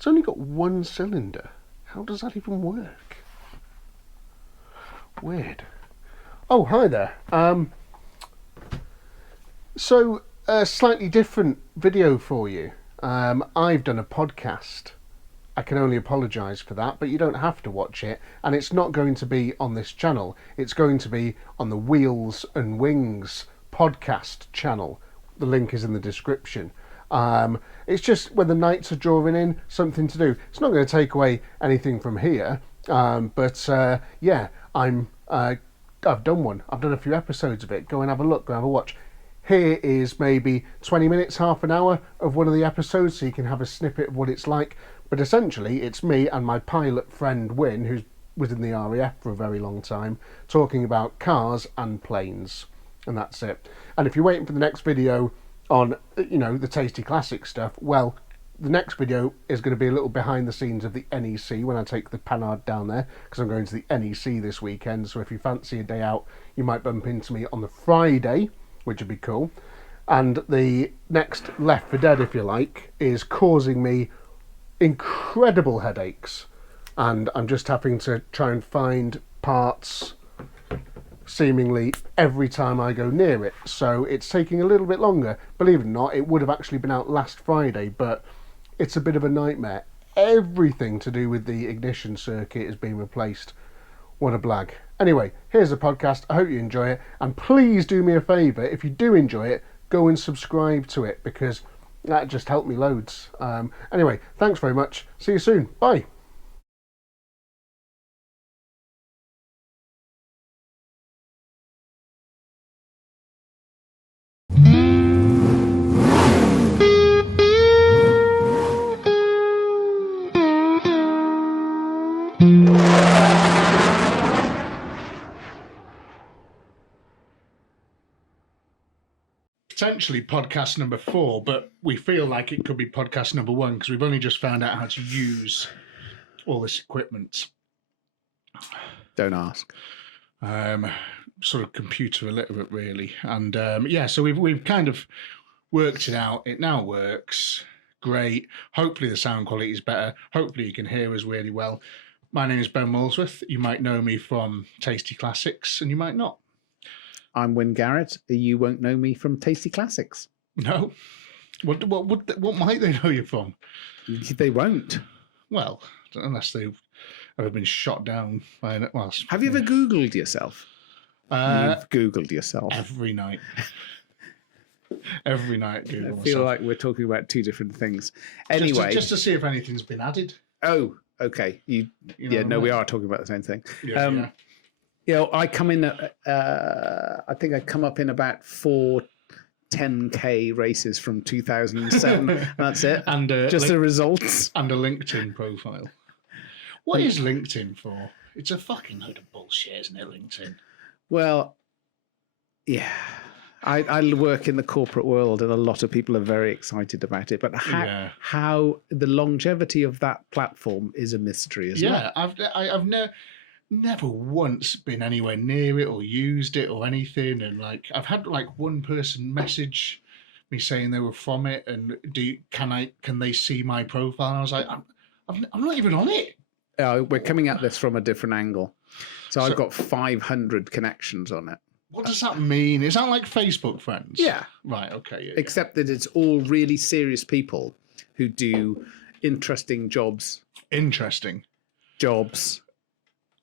It's only got one cylinder. How does that even work? Weird. Oh, hi there. So, a slightly different video for you. I've done a podcast. I can only apologise for that, but you don't have to watch it, and it's not going to be on this channel. It's going to be on the Wheels and Wings podcast channel. The link is in the description. It's just when the nights are drawing in, something to do. It's not going to take away anything from here, but yeah, I've done one. I've done a few episodes of it. Go and have a look. Go and have a watch. Here is maybe 20 minutes, half an hour of one of the episodes, so you can have a snippet of what it's like. But essentially, it's me and my pilot friend Wyn, who was in the RAF for a very long time, talking about cars and planes. And that's it. And if you're waiting for the next video on, the Tasty Classic stuff, well, the next video is going to be a little behind the scenes of the NEC when I take the Panhard down there, because I'm going to the NEC this weekend. So if you fancy a day out, you might bump into me on the Friday, which would be cool. And the next Left 4 Dead, if you like, is causing me incredible headaches, and I'm just having to try and find parts seemingly every time I go near it, so it's taking a little bit longer. Believe it or not, it would have actually been out last Friday, but it's a bit of a nightmare. Everything to do with the ignition circuit is being replaced. What a blag. Anyway, here's the podcast. I hope you enjoy it, and please do me a favour, if you do enjoy it, go and subscribe to it, because that just helped me loads. Anyway, thanks very much. See you soon. Bye. Potentially podcast number 4, but we feel like it could be podcast number 1 because we've only just found out how to use all this equipment. Don't ask. Sort of computer illiterate, really, and yeah. So we've kind of worked it out. It now works. Great. Hopefully the sound quality is better. Hopefully you can hear us really well. My name is Ben Molesworth. You might know me from Tasty Classics, and you might not. I'm Wyn Garrett. You won't know me from Tasty Classics. No. What might they know you from? They won't. Well, unless they've ever been shot down by an... Well, have you ever Googled yourself? You've Googled yourself. Every night. Every night Google I feel myself. like we're talking about two different things. Anyway. Just to see if anything's been added. Oh, okay. We are talking about the same thing. Yeah. I come in at, I think I come up in about 4 10K races from 2007. That's it. And just the results. And a LinkedIn profile. What is LinkedIn for? It's a fucking load of bullshit, isn't it, LinkedIn? Well, yeah. I work in the corporate world, and a lot of people are very excited about it. But how the longevity of that platform is a mystery as well. Yeah, I've never once been anywhere near it or used it or anything, and I've had one person message me saying they were from it, and can they see my profile? And I was like, I'm not even on it. We're coming at this from a different angle. So I've got 500 connections on it. What does that mean? Is that like Facebook friends? Yeah. Right. Okay. Yeah, except that it's all really serious people who do interesting jobs. Interesting jobs.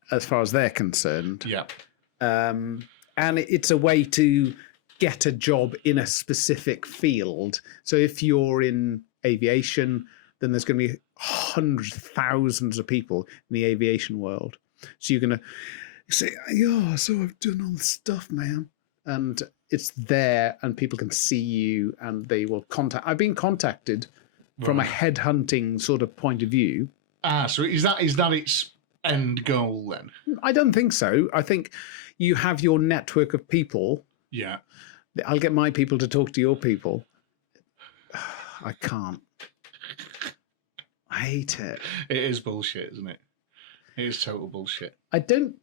As far as they're concerned. Yeah. And it's a way to get a job in a specific field. So if you're in aviation, then there's going to be hundreds, thousands of people in the aviation world. So you're going to say, yeah, so I've done all this stuff, man. And it's there, and people can see you, and they will contact. I've been contacted from a headhunting sort of point of view. So is that its end goal then? I don't think so. I think you have your network of people. Yeah. I'll get my people to talk to your people. I can't. I hate it. It is bullshit, isn't it? It is total bullshit. I don't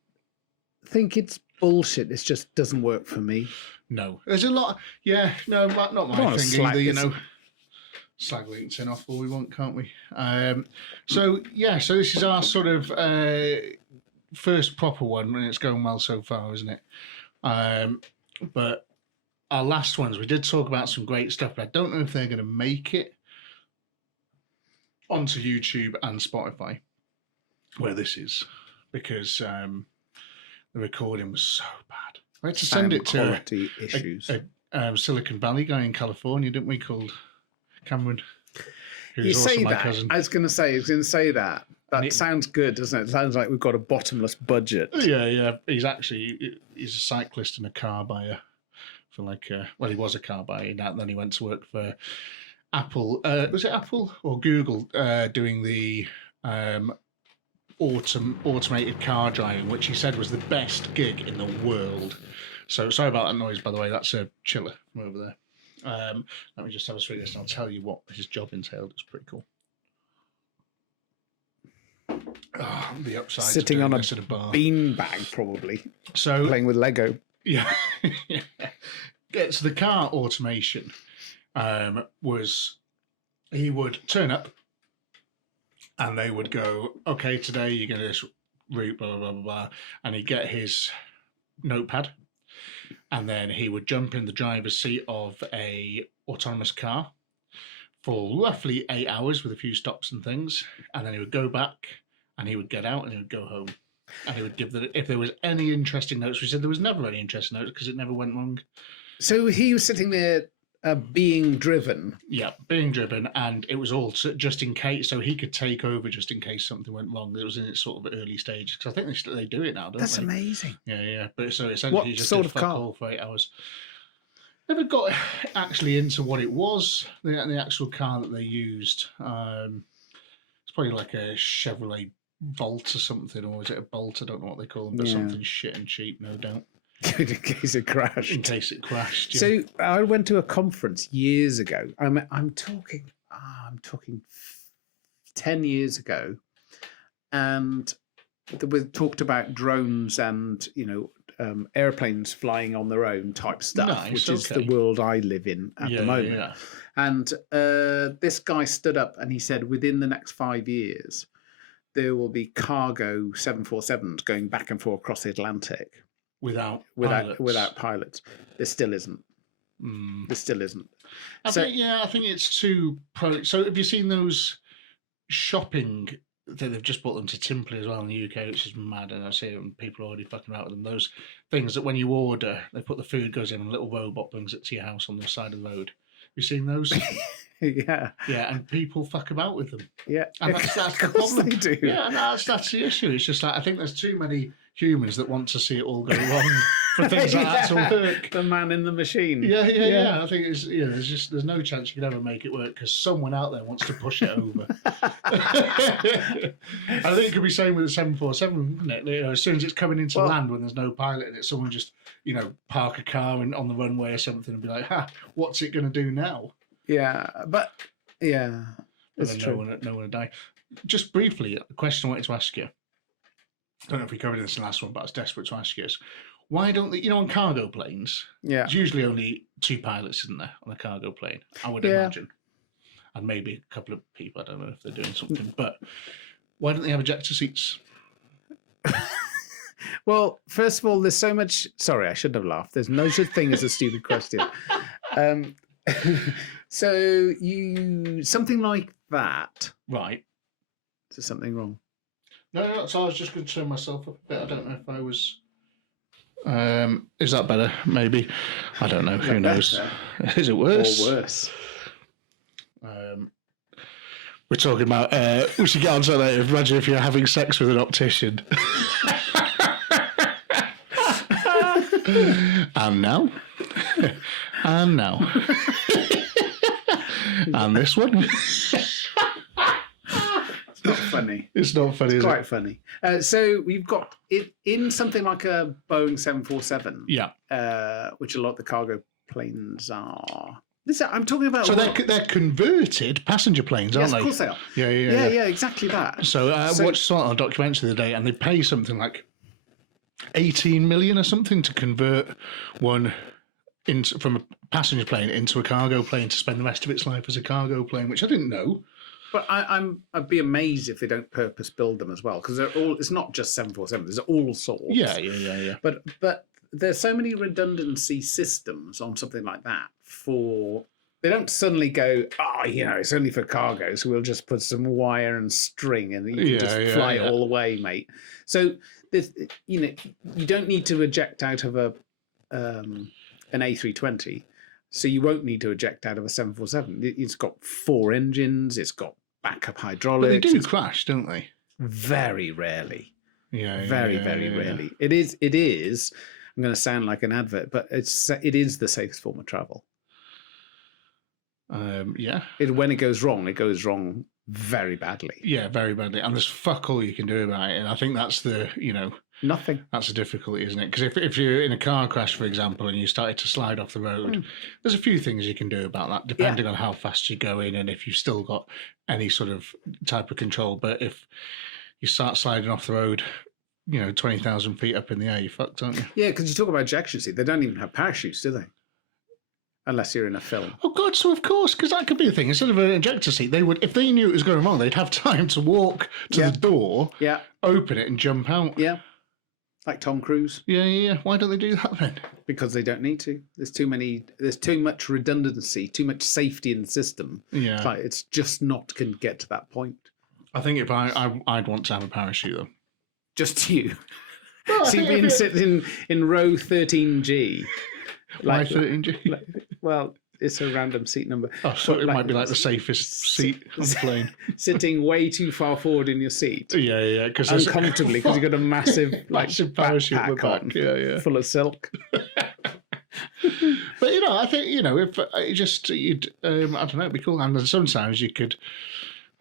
think it's bullshit. It just doesn't work for me. No. There's a lot. Yeah, no, not my thing either, slag LinkedIn off all we want, can't we? So this is our sort of first proper one, and it's going well so far, isn't it? But our last ones, we did talk about some great stuff, but I don't know if they're going to make it onto YouTube and Spotify, where this is, because the recording was so bad. We had to send it to quality issues. A Silicon Valley guy in California, didn't we, called Cameron? You say that. Cousin. I was going to say that. That sounds good, doesn't it? It sounds like we've got a bottomless budget. Yeah. He's a cyclist and a car buyer for he was a car buyer, and then he went to work for Apple. Was it Apple or Google doing the automated car driving, which he said was the best gig in the world. So sorry about that noise, by the way. That's a chiller from over there. Let me just have a through this and I'll tell you what his job entailed. It's pretty cool. The upside sitting on a beanbag, probably. So playing with Lego. Yeah. So the car automation was he would turn up and they would go, okay, today you're going to this route, blah, blah, blah, blah, blah. And he'd get his notepad and then he would jump in the driver's seat of a autonomous car for roughly 8 hours with a few stops and things. And then he would go back and he would get out and he would go home. And he would give if there was any interesting notes. We said there was never any interesting notes because it never went wrong. So he was sitting there being driven. Yeah, being driven, and it was all just in case, so he could take over just in case something went wrong. It was in its sort of early stage because I think they do it now, don't they? That's amazing. Yeah. But so essentially, he just sort did of fuck car? all for 8 hours. Never got actually into what it was. The actual car that they used. It's probably like a Chevrolet Volt or something, or is it a Bolt? I don't know what they call them, but something shit and cheap, no doubt. In case it crashed. In case it crashed. Yeah. So I went to a conference years ago. I'm talking 10 years ago, and we talked about drones and airplanes flying on their own type stuff, which is the world I live in at the moment. Yeah. And this guy stood up and he said, within the next 5 years, there will be cargo 747s going back and forth across the Atlantic. Without pilots. There still isn't. There still isn't. I think it's too so have you seen those shopping they've just brought them to Timpley as well in the UK, which is mad, and I see people are already fucking about with them. Those things that when you order, they put the food goes in and a little robot brings it to your house on the side of the road. Have you seen those? Yeah, and people fuck about with them. Yeah, and that's the problem. They do. Yeah, and that's the issue. It's just like I think there's too many humans that want to see it all go wrong for things like that to work. The man in the machine. Yeah. I think it's there's no chance you can ever make it work because someone out there wants to push it over. I think it could be same with the 747, couldn't it? As soon as it's coming into land when there's no pilot in it, someone just park a car on the runway or something and be like, what's it going to do now? Yeah, but it's true. No one would die. Just briefly, a question I wanted to ask you. I don't know if we covered this in the last one, but I was desperate to ask you is, why don't they, on cargo planes, there's usually only 2 pilots, isn't there, on a cargo plane, I would imagine. And maybe a couple of people, I don't know if they're doing something, but why don't they have ejector seats? Well, first of all, there's so much... Sorry, I shouldn't have laughed. There's no such thing as a stupid question. So something like that. Right. Is there something wrong? No, so I was just going to turn myself up a bit. I don't know if I was... is that better? Maybe. I don't know. Who knows? Is it worse? Or worse. We're talking about... we should get on to that. Imagine if you're having sex with an optician. And now. And now. And this one. It's not funny. It's not funny. It's quite funny. So we've got it in something like a Boeing 747. Yeah. Which a lot of the cargo planes are. I'm talking about. So they're converted passenger planes, aren't they? Yes, of course they are. Yeah, exactly that. So I watched on a documentary the other day, and they pay something like 18 million or something to convert one from a passenger plane into a cargo plane to spend the rest of its life as a cargo plane, which I didn't know. But I'd be amazed if they don't purpose build them as well, because they're all. It's not just 747. There's all sorts. Yeah. But there's so many redundancy systems on something like that. They don't suddenly go, it's only for cargo, so we'll just put some wire and string, and you can just fly it all the way, mate. So you don't need to eject out of an A320. So you won't need to eject out of a 747. It's got 4 engines. It's got backup hydraulics. But they do crash, don't they? Very rarely. Very rarely. It is. I'm going to sound like an advert, but it is the safest form of travel. When it goes wrong very badly. Yeah, very badly. And there's fuck all you can do about it. And I think that's nothing. That's the difficulty, isn't it? Because if you're in a car crash, for example, and you started to slide off the road, there's a few things you can do about that, depending on how fast you're going and if you've still got any sort of type of control. But if you start sliding off the road, 20,000 feet up in the air, you're fucked, aren't you? Yeah, because you talk about ejection seat, they don't even have parachutes, do they? Unless you're in a film. Oh God! So of course, because that could be the thing. Instead of an ejector seat, they would, if they knew it was going wrong, they'd have time to walk to the door, open it, and jump out. Yeah, like Tom Cruise. Yeah. Why don't they do that then? Because they don't need to. There's too much redundancy, too much safety in the system. Yeah, it's just not going to get to that point. I think if I'd want to have a parachute though. Just you. Well, so you've been sitting in row 13G. Why 13G? Well, it's a random seat number. Oh, so it might be like the safest seat on the plane. Sitting way too far forward in your seat. Yeah. Uncomfortably, because you've got a massive parachute in the back. On, yeah. Full of silk. But I think if it just I don't know, it'd be cool. And sometimes you could,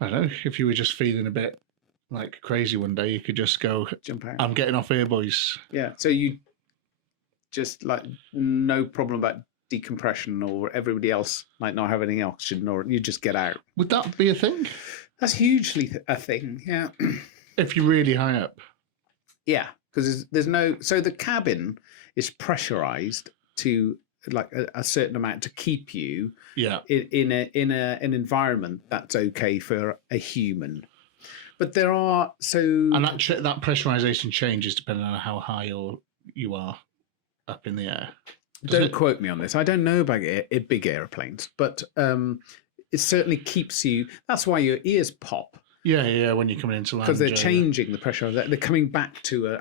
I don't know, if you were just feeling a bit like crazy one day, you could just go, jump out. I'm getting off here, boys. Yeah. So you just no problem about decompression or everybody else might not have any oxygen, or you just get out. Would that be a thing? That's hugely a thing. Yeah. If you're really high up. Yeah, because there's no. So the cabin is pressurized to a certain amount to keep you. Yeah. In an environment that's okay for a human. But there are and that pressurization changes depending on how high you are up in the air. Don't quote me on this. I don't know about big airplanes, but it certainly keeps you. That's why your ears pop. Yeah, when you're coming into land. Because they're changing the pressure. They're coming back to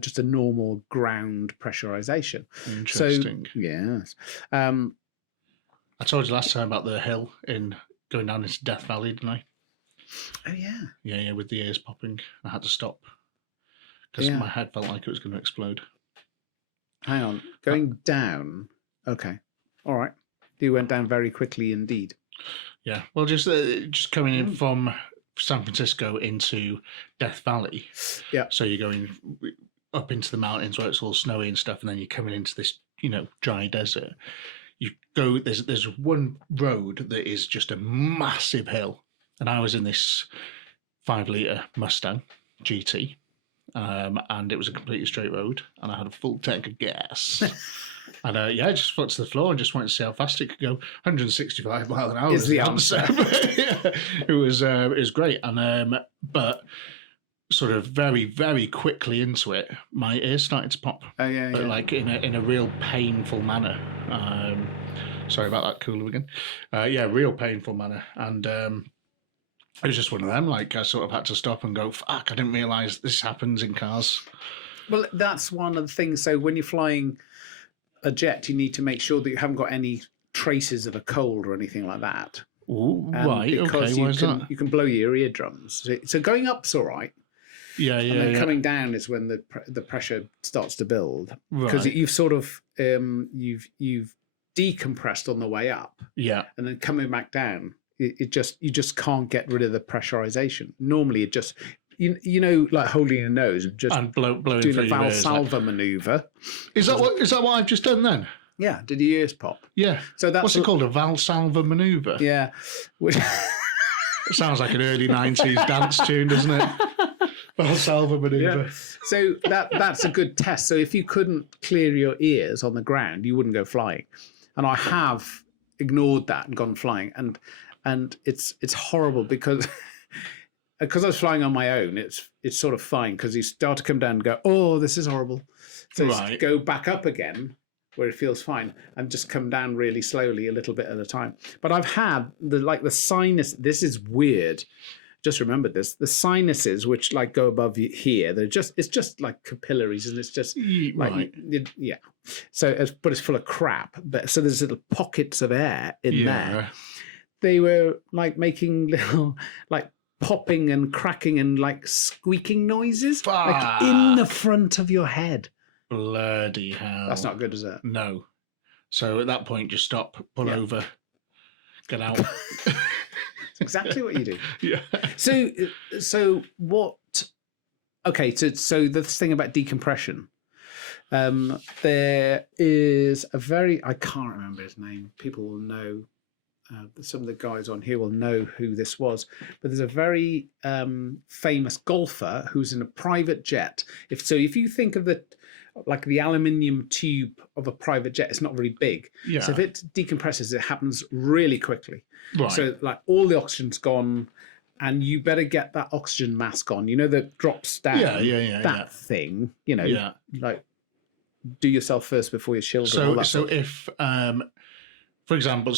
just a normal ground pressurization. Interesting. So, yes. I told you last time about the hill in going down into Death Valley, didn't I? Oh, yeah. Yeah, with the ears popping. I had to stop because my head felt like it was going to explode. Hang on. Going down. Okay. All right. You went down very quickly indeed. Yeah. Well, just coming in from San Francisco into Death Valley. Yeah. So you're going up into the mountains where it's all snowy and stuff, and then you're coming into this, dry desert. You go. There's one road that is just a massive hill, and I was in this 5-litre Mustang GT. And it was a completely straight road, and I had a full tank of gas. And I just fell to the floor and just wanted to see how fast it could go. 165 miles an hour is the answer. It was great, and but sort of very, very quickly into it, my ears started to pop. Oh yeah. Like in a real painful manner. Sorry about that, cooler again. Real painful manner, and. It was just one of them, I sort of had to stop and go, fuck, I didn't realise this happens in cars. Well, that's one of the things. So when you're flying a jet, you need to make sure that you haven't got any traces of a cold or anything like that. Ooh, right, okay, why is that? You can blow your eardrums. So going up's all right. Yeah. And then coming down is when the pressure starts to build. Because right. you've sort of, you've decompressed on the way up. Yeah. And then coming back down, you just can't get rid of the pressurization. Normally, it just like holding your nose and just blowing doing through a your ears, Valsalva maneuver. Is that what I've just done then? Yeah. Did your ears pop? Yeah. So that's what's it called? A Valsalva maneuver. Yeah. It sounds like an early 90s dance tune, doesn't it? Valsalva maneuver. Yeah. So that's a good test. So if you couldn't clear your ears on the ground, you wouldn't go flying. And I have ignored that and gone flying, and it's horrible because I was flying on my own. It's sort of fine because you start to come down and go, oh, this is horrible. So you go back up again where it feels fine and just come down really slowly, a little bit at a time. But I've had the sinus. This is weird. Just remember this: the sinuses, which like go above here, it's just like capillaries, and it's just like yeah. So, but it's full of crap. But so there's little pockets of air in there. They were like making little like popping and cracking and like squeaking noises, like in the front of your head. Bloody hell! That's not good, is it? No. So at that point, just stop, pull over, get out. It's exactly what you do. Yeah. So what? Okay. So the thing about decompression, there is a I can't remember his name. People will know. Some of the guys on here will know who this was, but there's a very famous golfer who's in a private jet. If you think of the aluminium tube of a private jet, it's not very big. Yeah. So if it decompresses, it happens really quickly. Right. So like all the oxygen's gone, and you better get that oxygen mask on. You know that drops down. That thing. You know, like do yourself first before your children. So if for example,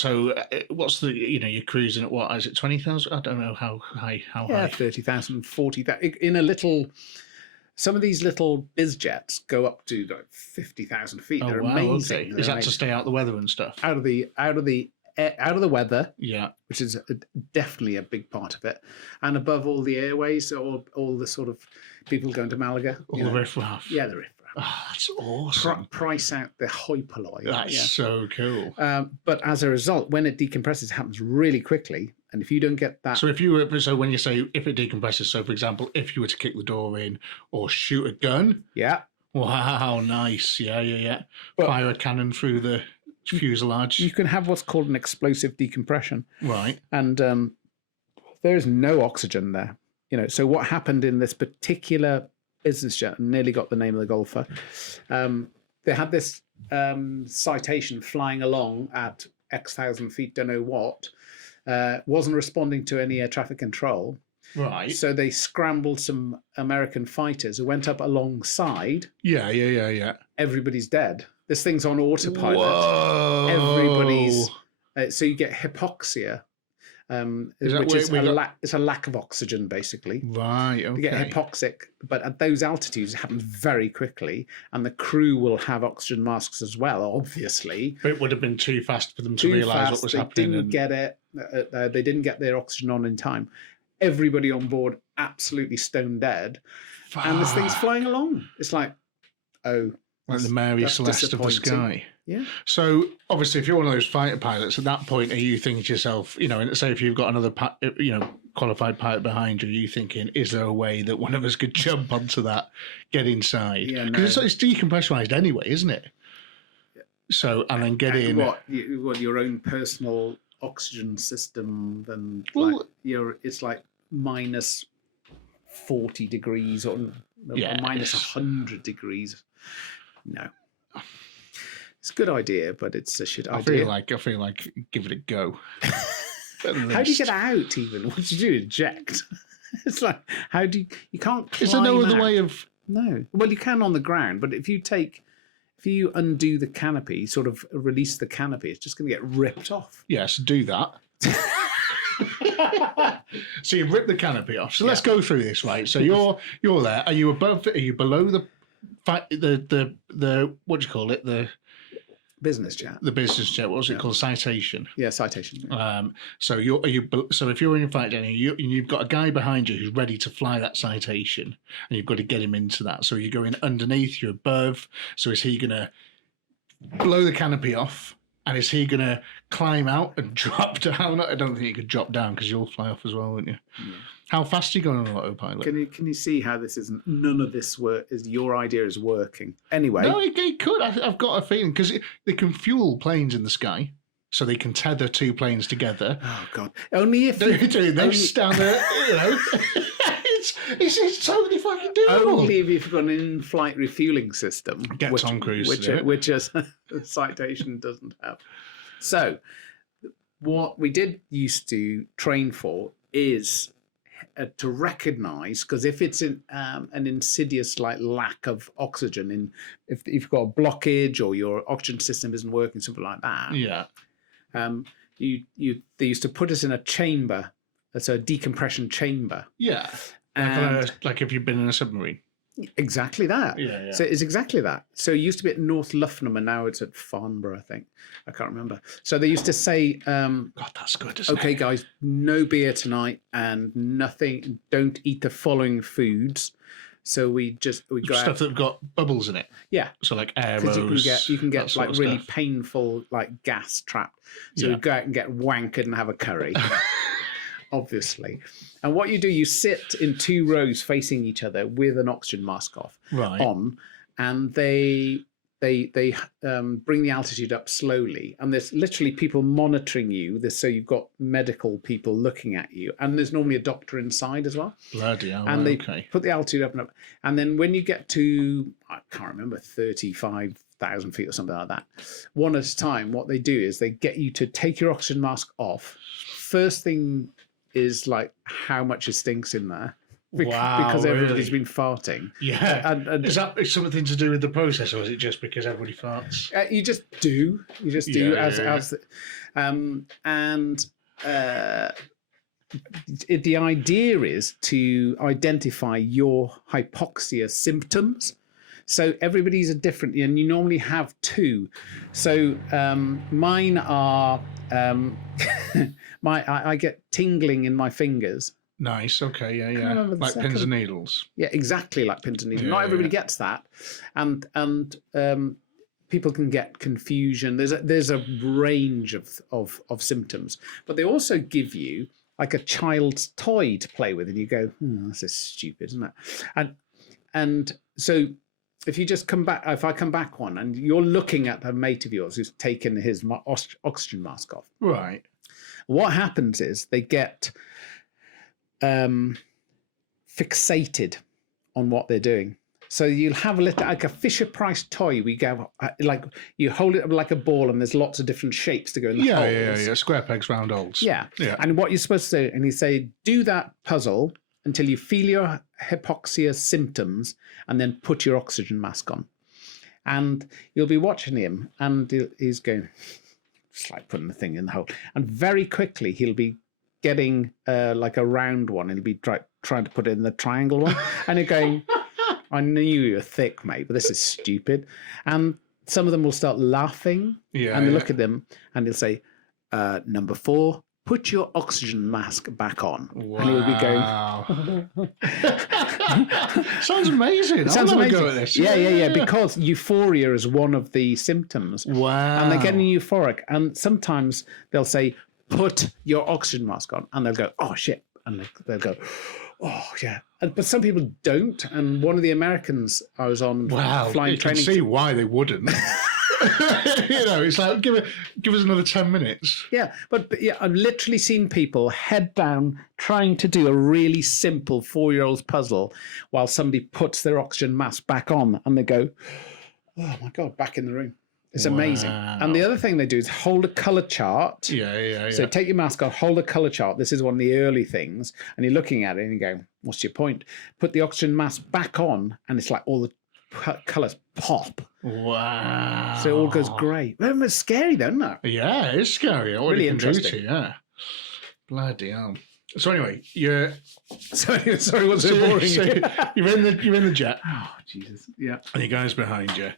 what's the, you're cruising at what, is it 20,000? I don't know how high. 30,000, 40,000. In a little, some of these little biz jets go up to like 50,000 feet. They're amazing. Okay. Is that to stay out the weather and stuff? Out of the weather. Yeah. Which is definitely a big part of it. And above all the airways, all the sort of people going to Malaga. All the riffraff. Yeah, the riffraff. Oh, that's awesome. Price out the hoi polloi. That's so cool. But as a result, when it decompresses, it happens really quickly. And if you don't get that... So when you say if it decompresses, so for example, if you were to kick the door in or shoot a gun... Yeah. Wow, nice. Yeah. Fire a cannon through the fuselage. You can have what's called an explosive decompression. Right. And there is no oxygen there. So what happened in this particular business jet, nearly got the name of the golfer. They had this citation flying along at X thousand feet, don't know what, wasn't responding to any air traffic control. Right. So they scrambled some American fighters who went up alongside. Yeah. Everybody's dead. This thing's on autopilot. Whoa. Everybody's... so you get hypoxia. It's a lack of oxygen, basically. Right, okay. You get hypoxic, but at those altitudes, it happens very quickly, and the crew will have oxygen masks as well, obviously. But it would have been too fast for them to realise what was happening. They didn't get it. They didn't get their oxygen on in time. Everybody on board absolutely stone dead, and this thing's flying along. It's like, like the Mary Celeste of the sky. Yeah. So obviously, if you're one of those fighter pilots, at that point, are you thinking to yourself, and say if you've got another, qualified pilot behind you, are you thinking, is there a way that one of us could jump onto that, get inside? Yeah, because it's decompressurized anyway, isn't it? So and then get in. What your own personal oxygen system? Then it's like minus 40 degrees or minus 100 degrees. No. It's a good idea, but it's a shit idea. I feel like give it a go. How do you get out even? What do you do? Eject? It's like, how do you can't climb. Is there no other way of... No. Well, you can on the ground, but if you undo the canopy, sort of release the canopy, it's just going to get ripped off. Yes, do that. So you rip the canopy off. So let's go through this, right? So you're there. Are you above? Are you below the what do you call it? The business jet. The business jet. What was it called? Citation. Yeah, citation. Yeah. So if you're in your fight, you've got a guy behind you who's ready to fly that citation, and you've got to get him into that. So you're going underneath. You're above. So is he going to blow the canopy off? And is he going to climb out and drop down? I don't think you could drop down because you'll fly off as well, wouldn't you? Yeah. How fast are you going on autopilot? Can you see how this isn't? None of this is your idea is working. Anyway, no, it could. I've got a feeling because they can fuel planes in the sky, so they can tether two planes together. Oh God! Only if they're doing this down there, it's totally fucking doable. Only if you've got an in-flight refueling system. Get Tom Cruise which, to do it. which a citation doesn't have. So, what we did used to train for is to recognise, because if it's an insidious like lack of oxygen, if you've got a blockage or your oxygen system isn't working, something like that. Yeah. They used to put us in a chamber, so a decompression chamber. Yeah. And Like if you've been in a submarine. exactly that. Yeah. So it's exactly that. So it used to be at North Luffenham and now it's at Farnborough, I think. I can't remember. So they used to say, God, that's good, isn't okay, it? guys, no beer tonight and nothing, don't eat the following foods. So we go Stuff out. that have got bubbles in it. Yeah. So like Because arrows. you can get that sort like of really stuff. painful like gas trapped. So Yeah. we go out and get wankered and have a curry. Obviously. And what you do, you sit in 2 rows facing each other with an oxygen mask on, and they bring the altitude up slowly, and there's literally people monitoring you. So you've got medical people looking at you, and there's normally a doctor inside as well. Bloody hell. And they Okay. put the altitude up and up, and then when you get to, I can't remember, 35,000 feet or something like that, one at a time, what they do is they get you to take your oxygen mask off. First thing is like how much it stinks in there. Wow, Because everybody's really? been farting. Yeah. And Is that something to do with the process, or is it just because everybody farts? you just do. The idea is to identify your hypoxia symptoms. So everybody's are different, and you normally have 2. So mine are I get tingling in my fingers. Nice. Okay. Yeah. remember the Like pins second. and needles. Yeah, exactly like pins and needles. Yeah, Not everybody yeah. gets that, and people can get confusion. There's a range of symptoms, but they also give you like a child's toy to play with, and you go, this is stupid, isn't it? And so if you just come back, if I come back one, and you're looking at a mate of yours who's taken his oxygen mask off, Right. what happens is they get fixated on what they're doing. So you'll have like a Fisher Price toy. We go like you hold it up like a ball, and there's lots of different shapes to go in the holes. Yeah. Square pegs, round holes. Yeah. Yeah. And what you're supposed to do, and you say, do that puzzle until you feel your hypoxia symptoms, and then put your oxygen mask on. And you'll be watching him, and he's going, just like putting the thing in the hole. And very quickly, he'll be getting like a round one, and he'll be trying to put it in the triangle one. And you're going, I knew you were thick, mate, but this is stupid. And some of them will start laughing, Yeah. and they look at them, and he'll say, number 4, put your oxygen mask back on. Wow. And he'll be going, Sounds amazing. it sounds I'll have a amazing. go at this. Yeah. Because euphoria is one of the symptoms. Wow. And they're getting euphoric. And sometimes they'll say, put your oxygen mask on. And they'll go, oh, shit. And they'll go, oh, yeah. But some people don't. And one of the Americans I was on flying you can training. see why they wouldn't. It's like, give us another 10 minutes. Yeah, but yeah, I've literally seen people head down trying to do a really simple 4-year-old's puzzle while somebody puts their oxygen mask back on, and they go, oh my God, back in the room. It's amazing. Wow. And the other thing they do is hold a colour chart. Yeah. So take your mask off, hold a colour chart. This is one of the early things. And you're looking at it and you go, what's your point? Put the oxygen mask back on, and it's like all the colours pop. Wow. So it all goes grey. It's scary, though, isn't it? Yeah, it's scary. What Really you can do interesting. to, yeah. Bloody hell. So anyway, you're Sorry, what's so boring? you're in the jet, Oh, Jesus. Yeah. and your guy's behind you,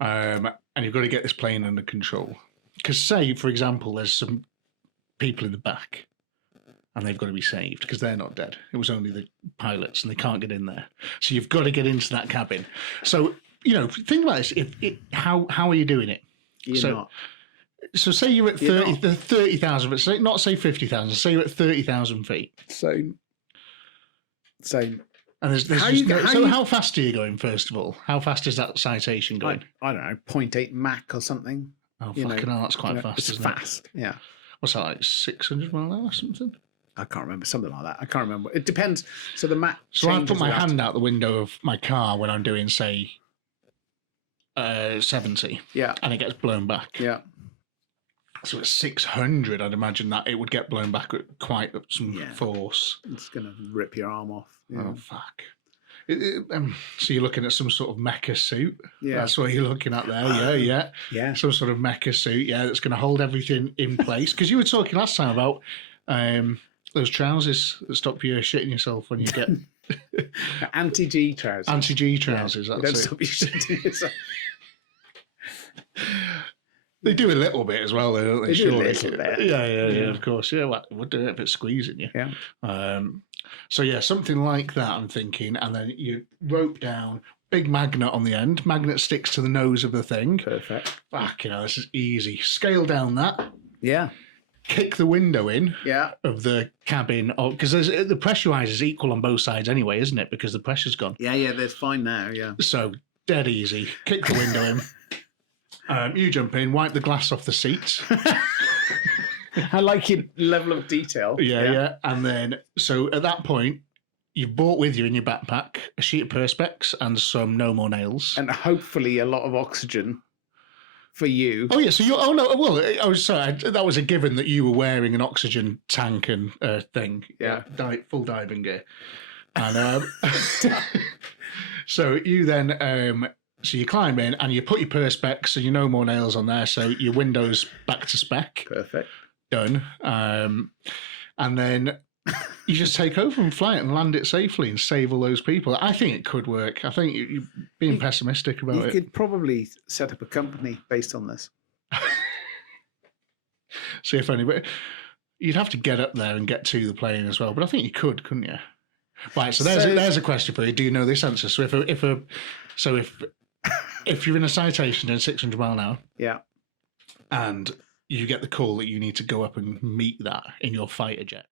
and you've got to get this plane under control. Because say, for example, there's some people in the back, and they've got to be saved because they're not dead. It was only the pilots, and they can't get in there. So you've got to get into that cabin. So think about this. How are you doing it? You're not. So say you're at You're 30,000, but not say 50,000. Say you're at 30,000 feet. Same. And there's how fast are you going? First of all, how fast is that citation going? I don't know, 0.8 Mach or something. Oh, fucking hell, that's quite fast, It's isn't fast. it? Yeah. What's that, like 600 mile an hour or something? I can't remember, something like that. I can't remember. It depends. So the map. So I put changes my around. hand out the window of my car when I'm doing, say, 70, Yeah. and it gets blown back. Yeah. So at 600, I'd imagine that it would get blown back at quite some Yeah. force. It's going to rip your arm off. Yeah. Oh, fuck. So you're looking at some sort of mecha suit. Yeah. That's what you're looking at there. Yeah. Yeah. Some sort of mecha suit. Yeah, that's going to hold everything in place. Because you were talking last time about those trousers that stop you shitting yourself when you get Anti-G trousers. anti-G trousers. Yeah. That's Don't it. stop you shitting yourself. They do a little bit as well, though, don't they? They do a Surely. little bit. Yeah, of course. Yeah, well, would do it if it's squeezing you. Yeah. So yeah, something like that, I'm thinking, and then you rope down, big magnet on the end. Magnet sticks to the nose of the thing. Perfect. Fuck, this is easy. Scale down that. Yeah. Kick the window in Yeah. of the cabin, because the pressurizer is equal on both sides anyway, isn't it? Because the pressure's gone. Yeah. That's fine now. Yeah. So dead easy. Kick the window in. You jump in, wipe the glass off the seats. I like your level of detail. Yeah. And then, so at that point, you've brought with you in your backpack a sheet of Perspex and some No More Nails. And hopefully a lot of oxygen for you. Oh, yeah. So you're, oh, no. Well, I was sorry. That was a given that you were wearing an oxygen tank and thing. Yeah. Full diving gear. And so you then, so you climb in and you put your Perspex and your No More Nails on there. So your window's back to spec. Perfect. Done. And then you just take over and fly it and land it safely and save all those people. I think it could work. I think you're being pessimistic about You it. could probably set up a company based on this. See if anybody. You'd have to get up there and get to the plane as well, but I think you could, couldn't you? Right. So there's a question for you. Do you know this answer? So if you're in a citation doing 600 mile an hour, Yeah. and you get the call that you need to go up and meet that in your fighter jet.